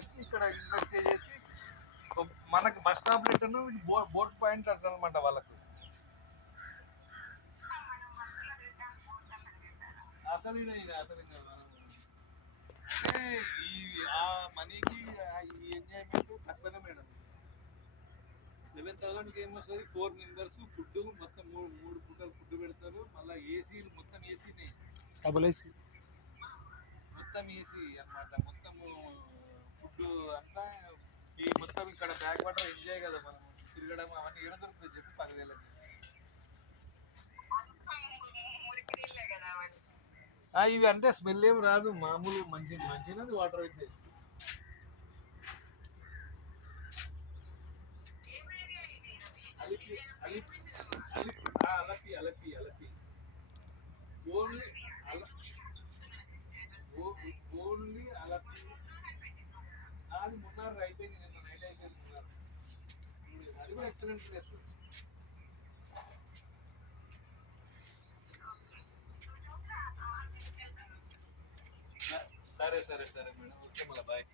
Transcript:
వచ్చి ఇక్కడ ఇంట్లో స్టే చేసి మనకు bus stop return boat point అంటారు అనమాట వాళ్ళకు. అసలు అసలు అంటే ఈ ఆ మనీకి ఈ ఎంజాయ్మెంట్ తక్కువనే మేడం. 11,000కి ఏమొస్తుంది, 4 మెంబర్స్, ఫుడ్ మొత్తం మూడు పూటలు ఫుడ్ పెడతారు. మళ్ళీ ఏసీలు మొత్తం ఏసీనే, డబుల్ ఏసీ మొత్తం ఏసీ అనమాట. మొత్తం ఫుడ్ అంతా ఈ మొత్తం ఇక్కడ బ్యాక్ వాటర్ ఎంజాయ్ కదా మనం తిరగడం అవన్నీ ఏడ దొరుకుతుంది చెప్పి 10,000కి. ఇవి అంటే స్మెల్ ఏం రాదు, మామూలు మంచినది వాటర్ అయితే. Alleppey Alleppey Alleppey only only Alleppey. అది మున్నార్ అయిపోయింది, నిన్న నైట్ అయిపోయింది మున్నార్. అది కూడా ఎక్సలెంట్ ప్లేస్. సరే సరే సరే మేడం, ఓకే మళ్ళీ బాయ్.